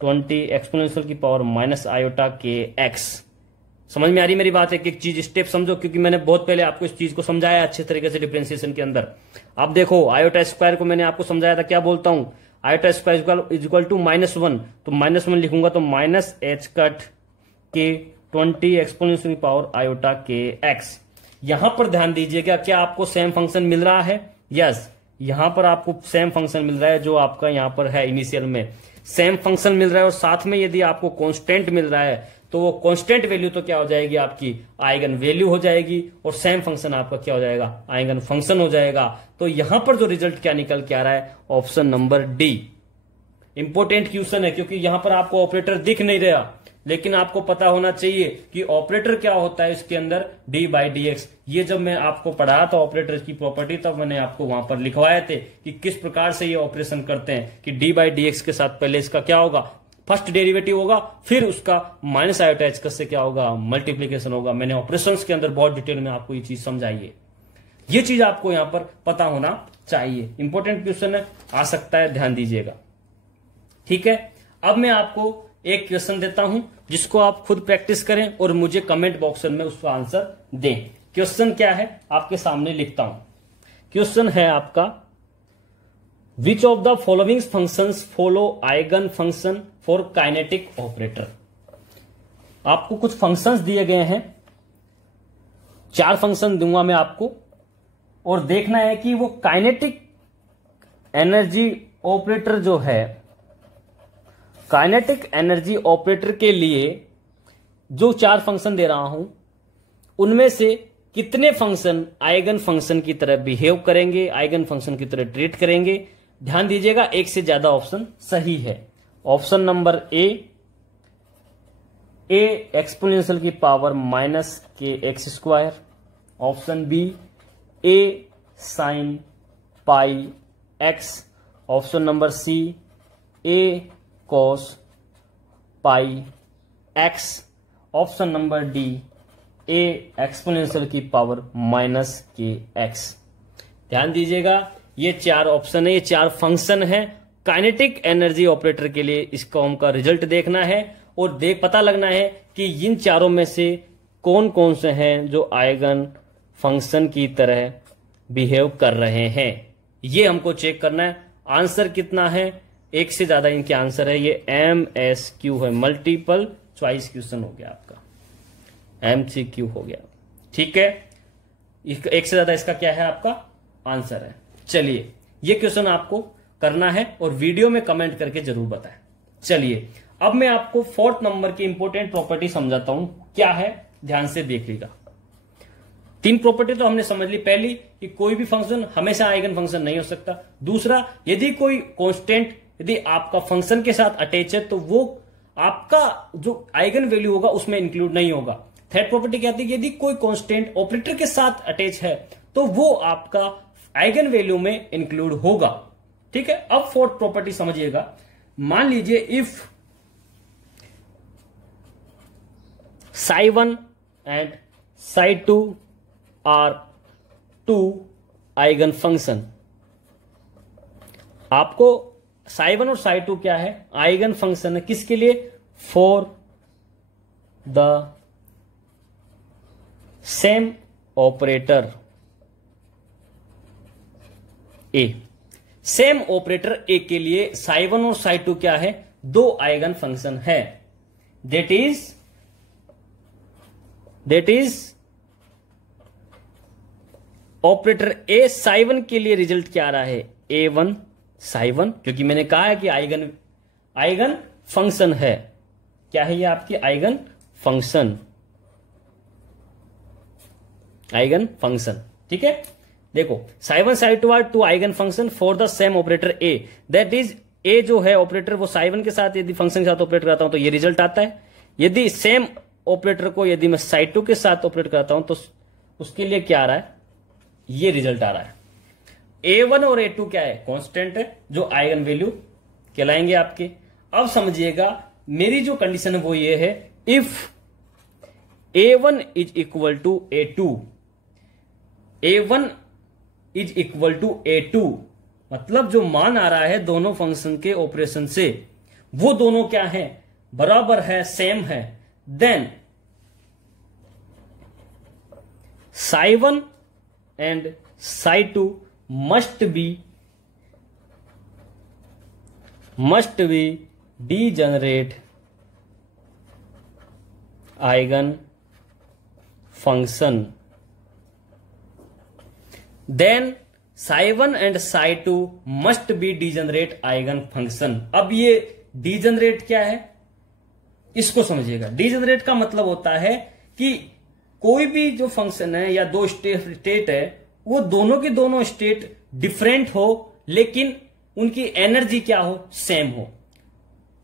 20 एक्सपोनेंशियल की पावर माइनस आयोटा के एक्स। समझ में आ रही मेरी बात? एक एक चीज स्टेप समझो, क्योंकि मैंने बहुत पहले आपको इस चीज को समझाया अच्छे तरीके से डिफरेंशिएशन के अंदर। अब देखो आयोटा स्क्वायर को मैंने आपको समझाया था, क्या बोलता हूं, iota square is equal to -1, तो -1 लिखूंगा तो माइनस एच कट के 20 एक्सपोनेंशियल की पावर आयोटा के एक्स। यहां पर ध्यान दीजिएगा, क्या आपको सेम फंक्शन मिल रहा है? यस, यहां पर आपको सेम फंक्शन मिल रहा है जो आपका यहां पर है, इनिशियल में सेम फंक्शन मिल रहा है, और साथ में यदि आपको कांस्टेंट मिल रहा है तो वो कांस्टेंट वैल्यू तो क्या हो जाएगी, आपकी आइगन वैल्यू हो जाएगी, और सेम फंक्शन आपका क्या हो जाएगा, आइगन फंक्शन हो जाएगा। तो यहां पर जो रिजल्ट क्या निकल के आ रहा है, option number D. Important question है, क्योंकि यहां पर आपको ऑपरेटर दिख नहीं रहा, लेकिन आपको पता होना चाहिए कि ऑपरेटर क्या होता है इसके अंदर, डी बाई डी एक्स। ये जब मैं आपको पढ़ाया था ऑपरेटर की प्रॉपर्टी, तब मैंने आपको वहां पर लिखवाए थे कि किस प्रकार से ये ऑपरेशन करते हैं, कि डी बाई डी एक्स के साथ पहले इसका क्या होगा, फर्स्ट डेरिवेटिव होगा, फिर उसका माइनस आयोटा एच से क्या होगा, मल्टीप्लीकेशन होगा। मैंने ऑपरेशंस के अंदर बहुत डिटेल में आपको ये चीज समझाई है। ये चीज आपको यहां पर पता होना चाहिए, इंपॉर्टेंट क्वेश्चन है, आ सकता है, ध्यान दीजिएगा। ठीक है, अब मैं आपको एक क्वेश्चन देता हूं जिसको आप खुद प्रैक्टिस करें और मुझे कमेंट बॉक्स में उसका आंसर दें। क्वेश्चन क्या है आपके सामने लिखता हूं। क्वेश्चन है आपका, which of the following functions follow eigen function for kinetic operator. आपको कुछ फंक्शंस दिए गए हैं, 4 फंक्शन दूंगा मैं आपको, और देखना है कि वो काइनेटिक एनर्जी ऑपरेटर जो है, काइनेटिक एनर्जी ऑपरेटर के लिए जो 4 फंक्शन दे रहा हूं, उनमें से कितने फंक्शन आइगन फंक्शन की तरह बिहेव करेंगे, आइगन फंक्शन की तरह ट्रीट करेंगे। ध्यान दीजिएगा, एक से ज्यादा ऑप्शन सही है। ऑप्शन नंबर ए एक्सपोनेंशियल की power minus K X square. Option B A sine pi X. Option number C A cos pi X. Option number D A exponential की पावर माइनस के एक्स। ध्यान दीजिएगा, ये 4 option है, ये 4 function है kinetic energy operator के लिए। इसको हमका रिजल्ट देखना है और पता लगना है कि इन चारों में से कौन कौन से हैं जो आइगन फंक्शन की तरह बिहेव कर रहे हैं, ये हमको चेक करना है। आंसर कितना है, एक से ज्यादा इनके आंसर है। ये MSQ है, मल्टीपल चॉइस क्वेश्चन हो गया आपका, MCQ हो गया। ठीक है, एक से ज्यादा इसका क्या है, आपका आंसर है। चलिए, ये क्वेश्चन आपको करना है और वीडियो में कमेंट करके जरूर बताएं। चलिए, अब मैं आपको 4th नंबर की इंपॉर्टेंट प्रॉपर्टी समझाता हूं, क्या है ध्यान से देख लीजिएगा। 3 प्रॉपर्टी तो हमने समझ ली। पहली कि कोई भी फंक्शन हमेशा आइगन फंक्शन नहीं हो सकता। दूसरा, यदि कोई कांस्टेंट यदि आपका फंक्शन के साथ अटैच है तो वो आपका जो आइगन वैल्यू होगा उसमें इंक्लूड नहीं होगा। थर्ड प्रॉपर्टी कहती है कि यदि कोई कांस्टेंट ऑपरेटर के साथ अटैच है तो वो आपका आइगन वैल्यू में इंक्लूड होगा। ठीक है, अब 4th प्रॉपर्टी समझिएगा। मान लीजिए if psi1 and psi2 are 2 eigen function. आपको psi1 और psi2 क्या है, आइगन फंक्शन है। किसके लिए, for the same operator A. Same operator A के लिए psi1 और psi2 क्या है, 2 आइगन फंक्शन है। That is operator A psi1 के लिए रिजल्ट क्या आ रहा है, A1 psi1, क्योंकि मैंने कहा है कि आइगन फंक्शन है। क्या है ये आपकी आइगन फंक्शन, आइगन फंक्शन। ठीक है, देखो psi1 psi2 are 2 eigen function for the same operator A. That is A जो है ऑपरेटर वो psi1 के साथ यदि फंक्शन के साथ ऑपरेट करता हूं तो ये रिजल्ट आता है। यदि सेम ऑपरेटर को यदि मैं psi2 के साथ ऑपरेट करता हूं तो उसके लिए क्या आ रहा है, ये रिजल्ट आ रहा है। A1 और A2 क्या है, कांस्टेंट है जो आइगन वैल्यू कहलाएंगे आपके। अब समझिएगा, मेरी जो कंडीशन है वो ये है, if A1 is equal to A2, A1 is equal to A2, मतलब जो मान आ रहा है दोनों फंक्शन के ऑपरेशन से वो दोनों क्या है, बराबर है, सेम है, then psi1 and psi2 must be degenerate eigen function, then psi1 and psi2 must be degenerate eigen function. अब ये डीजेनरेट क्या है इसको समझिएगा। डीजेनरेट का मतलब होता है कि कोई भी जो फंक्शन है या दो स्टेट है वो दोनों की दोनों स्टेट डिफरेंट हो लेकिन उनकी एनर्जी क्या हो, सेम हो।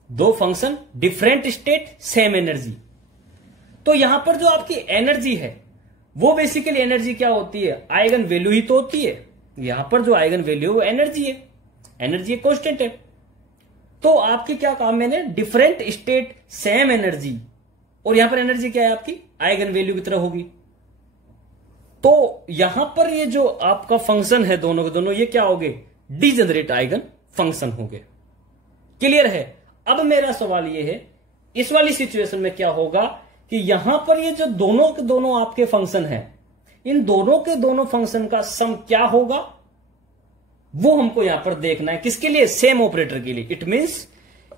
दो function different state same energy. तो यहां पर जो आपकी एनर्जी है वो बेसिकली एनर्जी क्या होती है, आइगन वैल्यू ही तो होती है। यहां पर जो आइगन वैल्यू वो एनर्जी है, एनर्जी एक कांस्टेंट है। तो आपकी क्या काम, मैंने डिफरेंट स्टेट सेम एनर्जी, और यहां पर एनर्जी क्या है आपकी आइगन वैल्यू की तरह होगी। तो यहां पर ये जो आपका फंक्शन है दोनों के दोनों ये क्या हो गए, डीजेनरेट आइगन फंक्शन हो गए। क्लियर है। अब मेरा सवाल ये है इस वाली सिचुएशन में क्या होगा कि यहां पर ये जो दोनों के दोनों आपके फंक्शन हैं, इन दोनों के दोनों फंक्शन का सम क्या होगा वो हमको यहां पर देखना है। किसके लिए, सेम ऑपरेटर के लिए। इट मींस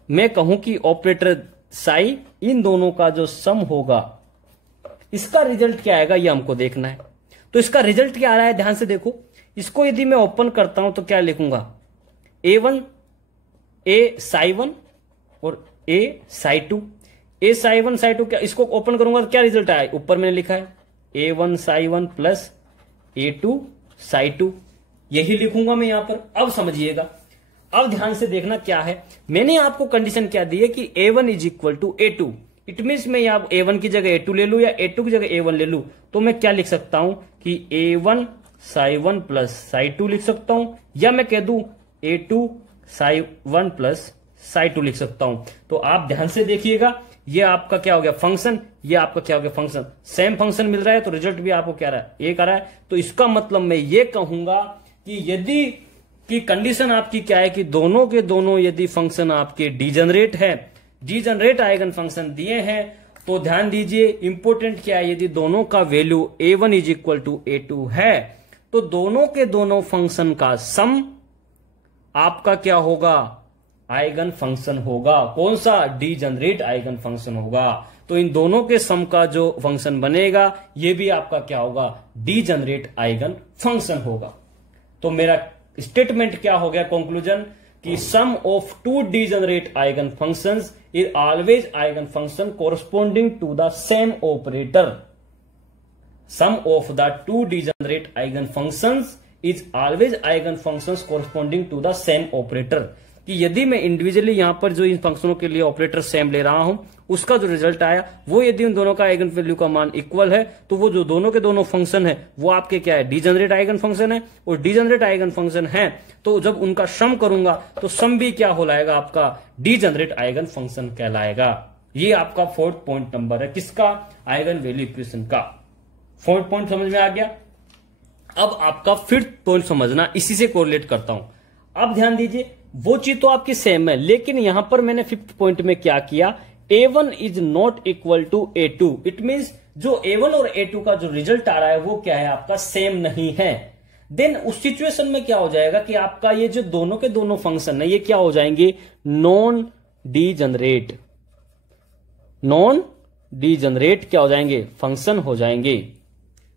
मैं कहूं कि ऑपरेटर साई इन दोनों का जो सम होगा इसका रिजल्ट क्या आएगा ये हमको देखना है। तो इसका रिजल्ट क्या आ रहा है ध्यान से देखो। इसको यदि मैं ओपन करता हूं तो क्या लिखूंगा, A1 A psi1 और A psi2। A psi1 psi2 क्या, इसको ओपन करूंगा तो क्या रिजल्ट आया, ऊपर मैंने लिखा है A1 psi1 plus A2 psi2, यही लिखूंगा मैं यहां पर। अब समझिएगा, अब ध्यान से देखना क्या है। मैंने आपको कंडीशन क्या दी है कि A1 is equal to A2। It means मैं यहां A1 की जगह A2 ले लू या A2 की जगह A1 ले लू तो मैं क्या लिख सकता हूं कि A1 psi1 प्लस psi2 लिख सकता हूं, या मैं कह दूं A2 psi1 प्लस psi2 लिख सकता हूं। तो आप ध्यान से देखिएगा, ये आपका क्या हो गया फंक्शन, ये आपका क्या हो गया फंक्शन, सेम फंक्शन मिल रहा है तो रिजल्ट भी आपको क्या रहा है, एक आ रहा है। तो इसका मतलब मैं ये कहूंगा कि यदि की कंडीशन आपकी क्या है कि दोनों के दोनों यदि फंक्शन आपके डीजनरेट है, डीजनरेट आइगन फंक्शन दिए हैं, तो ध्यान दीजिए इंपोर्टेंट क्या है, यदि दोनों का value A1 is equal to A2 है तो दोनों के दोनों फंक्शन का सम आपका क्या होगा, आइगन फंक्शन होगा। कौन सा, डीजनरेट आइगन फंक्शन होगा। तो इन दोनों के सम का जो फंक्शन बनेगा ये भी आपका क्या होगा, डीजनरेट आइगन फंक्शन होगा। तो मेरा स्टेटमेंट क्या हो गया, कंक्लूजन, कि sum of two degenerate eigenfunctions is always eigenfunction corresponding to the same operator. Sum of the two degenerate eigenfunctions is always eigenfunctions corresponding to the same operator. कि यदि मैं individually यहां पर जो इन फंक्शनों के लिए operator same ले रहा हूं उसका जो रिजल्ट आया वो यदि उन दोनों का आइगन वैल्यू का मान इक्वल है तो वो जो दोनों के दोनों फंक्शन है वो आपके क्या है, डीजनरेट आइगन फंक्शन है। और डीजनरेट आइगन फंक्शन है तो जब उनका सम करूंगा तो सम भी क्या हो लाएगा, आपका डीजनरेट आइगन फंक्शन कहलाएगा। ये आपका फोर्थ पॉइंट नंबर है, किसका, आइगन वैल्यू इक्वेशन का। फोर्थ पॉइंट समझ में आ गया। अब आपका फिफ्थ पॉइंट समझना, इसी से कोरिलेट करता हूं। अब ध्यान दीजिए, वो चीज तो आपकी सेम है लेकिन यहां पर मैंने फिफ्थ पॉइंट में क्या किया, A1 is not equal to A2। It means जो A1 और A2 का जो रिजल्ट आ रहा है वो क्या है, आपका सेम नहीं है। देन उस सिचुएशन में क्या हो जाएगा कि आपका ये जो दोनों के दोनों फंक्शन है ये क्या हो जाएंगे, नॉन डीजनरेट, नॉन डीजनरेट क्या हो जाएंगे, फंक्शन हो जाएंगे,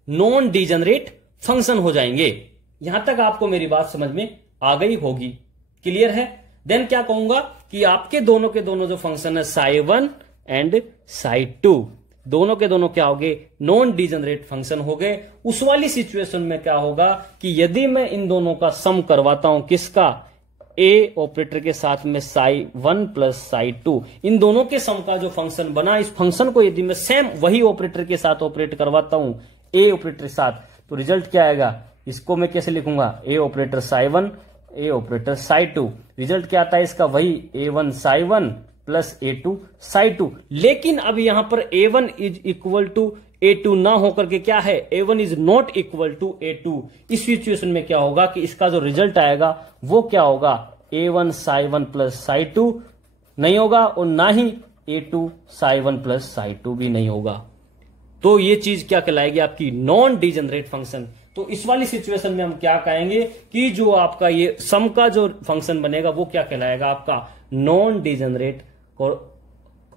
नॉन डीजनरेट फंक्शन हो जाएंगे। यहां तक आपको मेरी बात समझ में आ गई होगी, क्लियर है। देन क्या कहूंगा कि आपके दोनों के दोनों जो फंक्शन है psi1 एंड psi2 दोनों के दोनों क्या हो गए, नॉन डीजनरेट फंक्शन हो गए। उस वाली सिचुएशन में क्या होगा कि यदि मैं इन दोनों का सम करवाता हूं, किसका, ए ऑपरेटर के साथ में psi1 प्लस psi2, इन दोनों के सम का जो फंक्शन बना, इस फंक्शन को यदि मैं सेम वही ऑपरेटर के साथ ऑपरेट करवाता हूं, ए ऑपरेटर के साथ, तो रिजल्ट क्या आएगा, इसको मैं कैसे लिखूंगा, ए ऑपरेटर psi1 ए ऑपरेटर psi2। रिजल्ट क्या आता है इसका, वही A1 psi1 plus A2 psi2। लेकिन अब यहां पर A1 is equal to A2 ना होकर के क्या है, A1 is not equal to A2। इस सिचुएशन में क्या होगा कि इसका जो रिजल्ट आएगा वो क्या होगा, A1 psi1 प्लस psi2 नहीं होगा और ना ही A2 psi1 प्लस psi2 भी नहीं होगा। तो ये चीज क्या कहलाएगी, आपकी नॉन डिजेनरेट फंक्शन। तो इस वाली सिचुएशन में हम क्या कहेंगे कि जो आपका ये सम का जो फंक्शन बनेगा वो क्या कहलाएगा, आपका नॉन डिजेनरेट और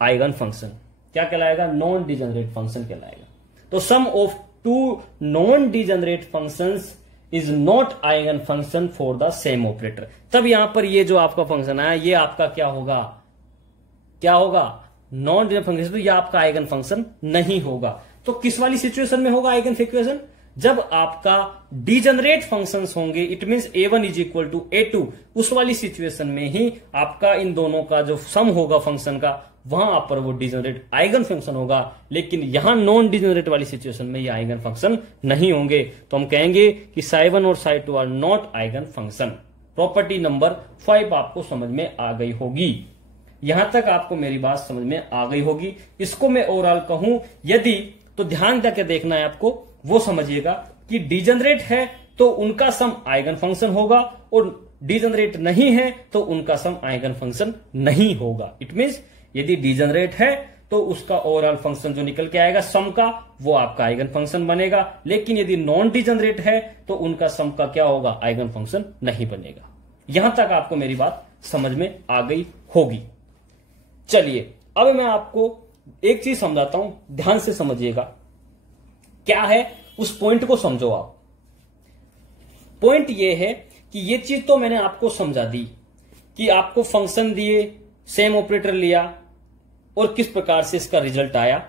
आइगन फंक्शन। क्या कहलाएगा, नॉन डिजेनरेट फंक्शन कहलाएगा। तो sum of two non degenerate functions is not eigen function for the same operator. तब यहां पर ये जो आपका फंक्शन है ये आपका क्या होगा, क्या होगा, नॉन डिजेनरेट फंक्शन। तो ये आपका आइगन फंक्शन नहीं होगा। तो किस वाली सिचुएशन में होगा आइगन इक्वेशन, जब आपका डिजेनरेट फंक्शंस होंगे, it means A1 is equal to A2, उस वाली सिचुएशन में ही आपका इन दोनों का जो सम होगा फंक्शन का, वहां पर वो डिजेनरेट आइगन फंक्शन होगा। लेकिन यहां नॉन डिजेनरेट वाली सिचुएशन में ये आइगन फंक्शन नहीं होंगे। तो हम कहेंगे कि psi1 और psi2 are not eigen function. Property number 5 आपको समझ में आ गई होगी। यहां तक आपको मेरी बात समझ में आ गई होगी। इसको मैं ओवरऑल कहूं यदि, तो ध्यान देकर देखना है आपको, वो समझिएगा कि डिजेनरेट है तो उनका सम आइगन फंक्शन होगा और डिजेनरेट नहीं है तो उनका सम आइगन फंक्शन नहीं होगा। इट मींस यदि डिजेनरेट है तो उसका ओवरऑल फंक्शन जो निकल के आएगा सम का, वो आपका आइगन फंक्शन बनेगा। लेकिन यदि नॉन डिजेनरेट है तो उनका सम का क्या होगा, आइगन फंक्शन नहीं बनेगा। यहां तक आपको मेरी बात समझ में आ गई होगी। चलिए अब मैं आपको एक चीज समझाता हूं, ध्यान से समझिएगा। क्या है उस पॉइंट को समझो आप। पॉइंट ये है कि ये चीज तो मैंने आपको समझा दी कि आपको फंक्शन दिए, सेम ऑपरेटर लिया और किस प्रकार से इसका रिजल्ट आया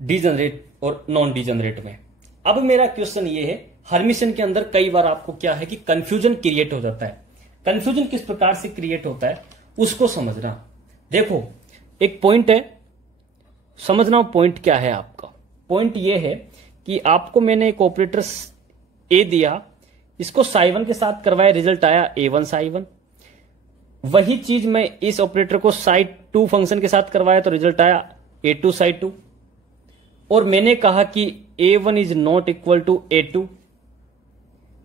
डिजेनरेट और नॉन डिजेनरेट में। अब मेरा क्वेश्चन ये है, हर्मिशन के अंदर कई बार आपको क्या है कि कंफ्यूजन क्रिएट हो जाता है। कंफ्यूजन किस प्रकार से क्रिएट होता है उसको समझना। देखो एक पॉइंट है, समझना पॉइंट क्या है आपका। पॉइंट ये है कि आपको मैंने एक ऑपरेटर ए दिया, इसको psi1 के साथ करवाया, रिजल्ट आया A1 psi1। वही चीज मैं इस ऑपरेटर को psi2 फंक्शन के साथ करवाया तो रिजल्ट आया A2 psi2। और मैंने कहा कि A1 is not equal to A2,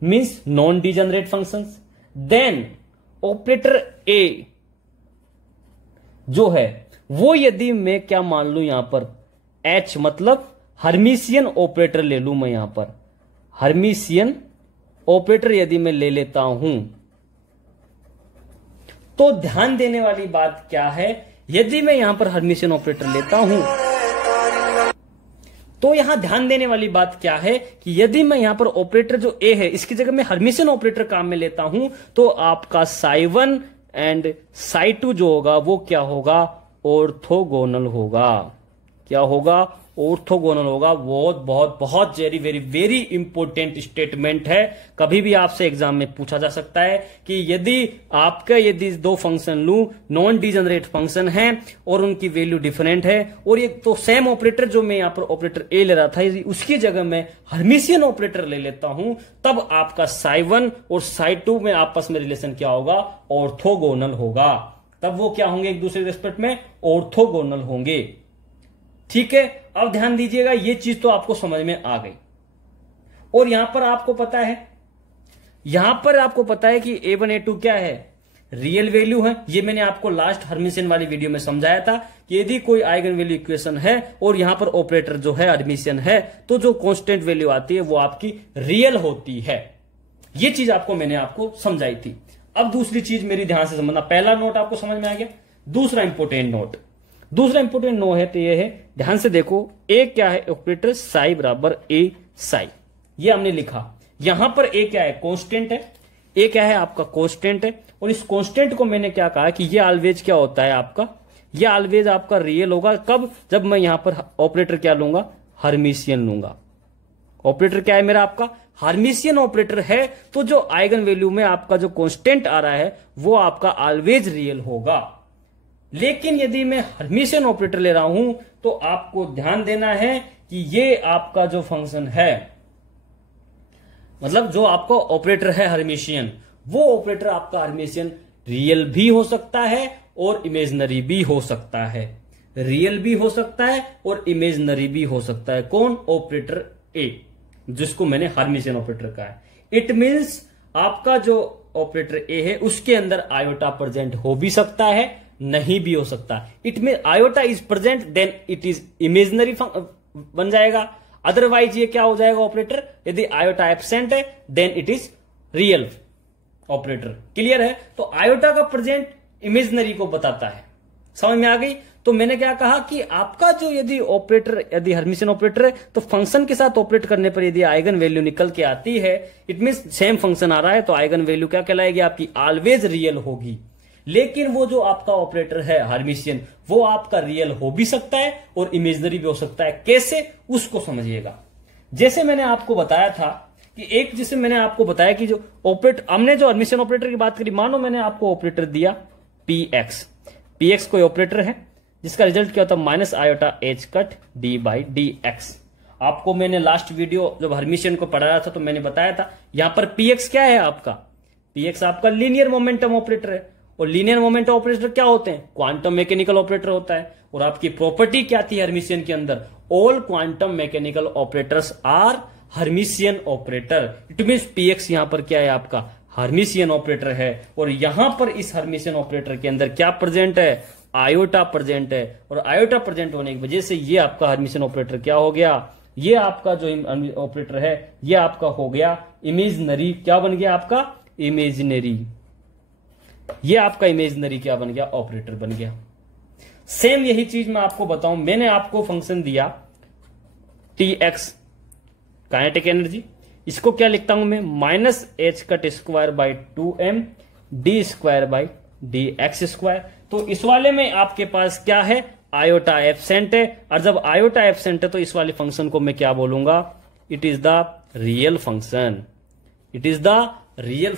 means non degenerate functions. Then operator A जो है वो यदि मैं क्या मान लू यहां पर H, मतलब हर्मिशियन ऑपरेटर ले लू मैं, यहां पर हर्मिशियन ऑपरेटर यदि मैं ले लेता हूं तो ध्यान देने वाली बात क्या है, यदि मैं यहां पर हर्मिशियन ऑपरेटर लेता हूं तो यहां ध्यान देने वाली बात क्या है कि यदि मैं यहां पर ऑपरेटर जो ए है इसकी जगह मैं हर्मिशियन ऑपरेटर काम में लेता हूं तो आपका psi1 एंड psi2 जो होगा वो क्या होगा, ऑर्थोगोनल होगा। क्या होगा, ऑर्थोगोनल होगा। बहुत बहुत बहुत very very very important statement है। कभी भी आपसे एग्जाम में पूछा जा सकता है कि यदि दो फंक्शन लू, नॉन डिजेनरेट फंक्शन है और उनकी वैल्यू डिफरेंट है और ये तो सेम ऑपरेटर जो मैं यहां पर ऑपरेटर ए ले रहा था उसकी जगह मैं हर्मिशियन ऑपरेटर ले लेता हूं, तब आपका psi1 और psi2 में आपस में रिलेशन क्या होगा, ऑर्थोगोनल होगा। तब वो क्या होंगे, एक दूसरे के रिस्पेक्ट में ऑर्थोगोनल होंगे। ठीक है, अब ध्यान दीजिएगा, ये चीज तो आपको समझ में आ गई। और यहां पर आपको पता है कि A1 A2 क्या है, रियल वैल्यू है। ये मैंने आपको लास्ट हर्मिशियन वाली वीडियो में समझाया था कि यदि कोई आइगन वैल्यू इक्वेशन है और यहां पर ऑपरेटर जो है हर्मिशियन है तो जो कांस्टेंट वैल्यू आती है वो आपकी रियल होती है। ये चीज मैंने आपको समझाई थी। अब दूसरी चीज मेरी ध्यान से समझना। पहला नोट आपको समझ में आ गया। दूसरा इंपोर्टेंट नोट है तो ये है, ध्यान से देखो। ए क्या है, ऑपरेटर साई बराबर ए साई, ये हमने लिखा। यहां पर ए क्या है, कांस्टेंट है। ए क्या है, आपका कांस्टेंट है। और इस कांस्टेंट को मैंने क्या कहा कि ये ऑलवेज क्या होता है आपका, ये ऑलवेज आपका रियल होगा। कब, जब मैं यहां पर ऑपरेटर क्या लूंगा, हर्मिशियन लूंगा। ऑपरेटर क्या है मेरा, आपका हर्मिशियन ऑपरेटर है तो जो आइगन वैल्यू में आपका जो कांस्टेंट आ रहा है वो आपका ऑलवेज रियल होगा। लेकिन यदि मैं हर्मिशियन ऑपरेटर ले रहा हूं तो आपको ध्यान देना है कि ये आपका जो फंक्शन है, मतलब जो आपका ऑपरेटर है हर्मिशियन, वो ऑपरेटर आपका हर्मिशियन रियल भी हो सकता है और इमेजिनरी भी हो सकता है। रियल भी हो सकता है और इमेजिनरी भी हो सकता है। कौन? ऑपरेटर ए, जिसको मैंने हर्मिशियन ऑपरेटर कहा है। इट मीन्स आपका जो ऑपरेटर ए है उसके अंदर आयोटा प्रेजेंट हो भी सकता है, नहीं भी हो सकता। It mean iota is present then it is imaginary बन जाएगा, अदरवाइज ये क्या हो जाएगा ऑपरेटर? यदि आयोटा एब्सेंट है then it is real operator. Clear है? तो आयोटा का प्रेजेंट इमेजिनरी को बताता है। समझ में आ गई? तो मैंने क्या कहा कि आपका जो यदि ऑपरेटर, यदि हर्मिशियन ऑपरेटर है तो फंक्शन के साथ ऑपरेट करने पर यदि आइगन वैल्यू निकल के आती है, इट मीन सेम फंक्शन आ रहा है, तो आइगन वैल्यू क्या कहलाएगी? आपकी ऑलवेज रियल होगी। लेकिन वो जो आपका ऑपरेटर है हर्मिशियन, वो आपका रियल हो भी सकता है और इमेजिनरी भी हो सकता है। कैसे? उसको समझिएगा। जैसे मैंने आपको बताया था कि जिसे मैंने आपको बताया कि जो ऑपरेटर, हमने जो हर्मिशियन ऑपरेटर की बात करी, मानो मैंने आपको ऑपरेटर दिया पीएक्स कोई ऑपरेटर है जिसका रिजल्ट क्या होता है? Minus iota H cut D by d x. आपको मैंने लास्ट वीडियो जब हर्मिशियन को पढ़ाया था तो मैंने बताया था यहां पर पीएक्स क्या है आपका? पीएक्स आपका लीनियर मोमेंटम ऑपरेटर है। और लीनियर मोमेंटम ऑपरेटर क्या होते हैं? क्वांटम मैकेनिकल ऑपरेटर होता है। और आपकी प्रॉपर्टी क्या थी हर्मिशियन के अंदर? All quantum mechanical operators are hermitian operator. It means px यहां पर क्या है? आपका हर्मिशियन ऑपरेटर है। और यहां पर इस हर्मिशियन ऑपरेटर के अंदर क्या प्रेजेंट है? आयोटा प्रेजेंट है। और आयोटा प्रेजेंट होने की वजह से ये आपका हर्मिशियन ऑपरेटर क्या हो गया? ये आपका जो ऑपरेटर है ये आपका हो गया इमेजिनरी। क्या बन गया आपका? इमेजिनरी। ये आपका इमेजिनरी क्या बन गया? ऑपरेटर बन गया। सेम यही चीज मैं आपको बताऊं, मैंने आपको फंक्शन दिया टी एक्स काइनेटिक एनर्जी, इसको क्या लिखता हूं मैं? Minus H cut square by 2m D square by d x square. तो इस वाले में आपके पास क्या है? आयोटा एब्सेंट है। और जब आयोटा एब्सेंट है तो इस वाले फंक्शन को मैं क्या बोलूंगा? It is the real function. It is the real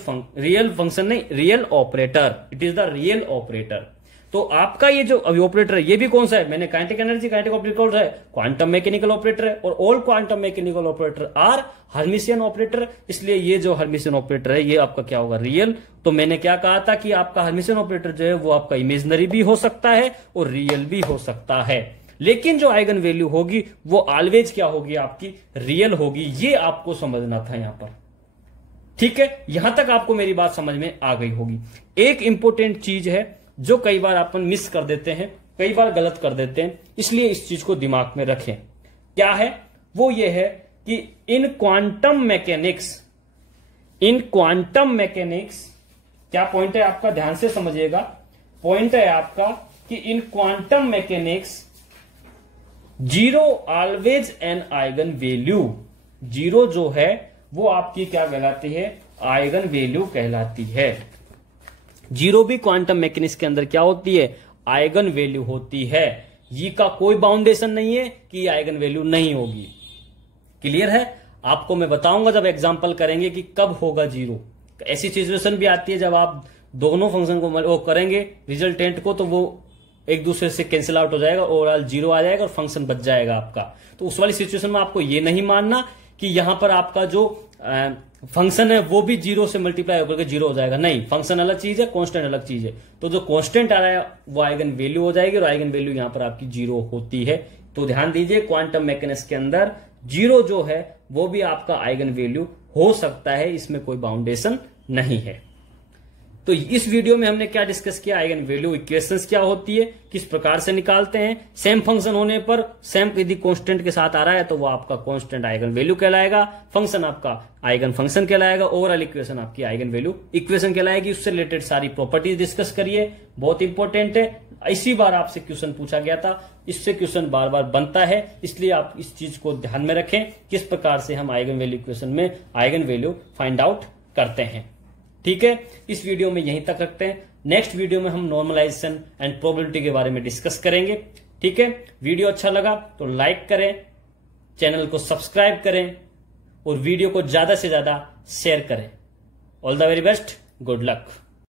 function नहीं, real operator. It is the real operator. तो आपका ये जो अभी ऑपरेटर है ये भी कौन सा है? मैंने काइनेटिक एनर्जी, काइनेटिक ऑपरेटर कौन सा है? क्वांटम मैकेनिकल ऑपरेटर है। और all quantum mechanical operator are hermitian operator. इसलिए ये जो हर्मिशियन ऑपरेटर है ये आपका क्या होगा? रियल। तो मैंने क्या कहा था कि आपका हर्मिशियन ऑपरेटर जो है वो आपका इमेजिनरी भी हो सकता है और रियल भी हो सकता है। लेकिन जो आइगन वैल्यू होगी वो ऑलवेज क्या होगी? आपकी रियल होगी। ये आपको समझना था यहां पर। ठीक है? यहां तक आपको मेरी बात समझ में आ गई होगी। एक इंपॉर्टेंट चीज है जो कई बार अपन मिस कर देते हैं, कई बार गलत कर देते हैं, इसलिए इस चीज को दिमाग में रखें। क्या है? वो ये है कि इन क्वांटम मैकेनिक्स क्या पॉइंट है आपका? ध्यान से समझिएगा। पॉइंट है आपका कि इन quantum mechanics zero always an eigen value. Zero जो है वो आपकी क्या कहलाती है? आइगन वैल्यू कहलाती है। जीरो भी क्वांटम मैकेनिक्स के अंदर क्या होती है? आइगन वैल्यू होती है। ये का कोई बाउंडेशन नहीं है कि आइगन वैल्यू नहीं होगी। क्लियर है? आपको मैं बताऊंगा जब एग्जांपल करेंगे कि कब होगा जीरो। ऐसी सिचुएशन भी आती है जब आप दोनों फंक्शन को वो करेंगे रिजल्टेंट को, तो वो एक दूसरे से कैंसिल आउट हो जाएगा, ओवरऑल जीरो आ जाएगा और फंक्शन बच जाएगा आपका। तो उस वाली सिचुएशन में आपको ये नहीं मानना कि यहां पर आपका जो फंक्शन है वो भी जीरो से मल्टीप्लाई होकर के जीरो हो जाएगा। नहीं, फंक्शन अलग चीज है, कांस्टेंट अलग चीज है। तो जो कांस्टेंट आ रहा है वो आइगन वैल्यू हो जाएगी और आइगन वैल्यू यहां पर आपकी जीरो होती है। तो ध्यान दीजिए, क्वांटम मैकेनिक्स के अंदर जीरो जो है वो भी आपका आइगन वैल्यू हो सकता है, इसमें कोई बाउंडेशन नहीं है। तो इस वीडियो में हमने क्या डिस्कस किया? आइगन वैल्यू इक्वेशंस क्या होती है, किस प्रकार से निकालते हैं। सेम फंक्शन होने पर सेम यदि कांस्टेंट के साथ आ रहा है तो वो आपका कांस्टेंट आइगन वैल्यू कहलाएगा, फंक्शन आपका आइगन फंक्शन कहलाएगा, ओवरऑल इक्वेशन आपकी आइगन वैल्यू इक्वेशन कहलाएगी। उससे रिलेटेड सारी प्रॉपर्टीज डिस्कस करिए, बहुत इंपॉर्टेंट है। इसी बार आपसे क्वेश्चन पूछा गया था, इससे क्वेश्चन बार बार बनता है, इसलिए आप इस चीज को ध्यान में रखें किस प्रकार से हम आइगन वैल्यू इक्वेशन में आइगन वैल्यू फाइंड आउट करते हैं। ठीक है? इस वीडियो में यहीं तक रखते हैं। नेक्स्ट वीडियो में हम नॉर्मलाइजेशन एंड प्रोबेबिलिटी के बारे में डिस्कस करेंगे। ठीक है? वीडियो अच्छा लगा तो लाइक करें, चैनल को सब्सक्राइब करें और वीडियो को ज्यादा से ज्यादा शेयर करें। All the very best, good luck.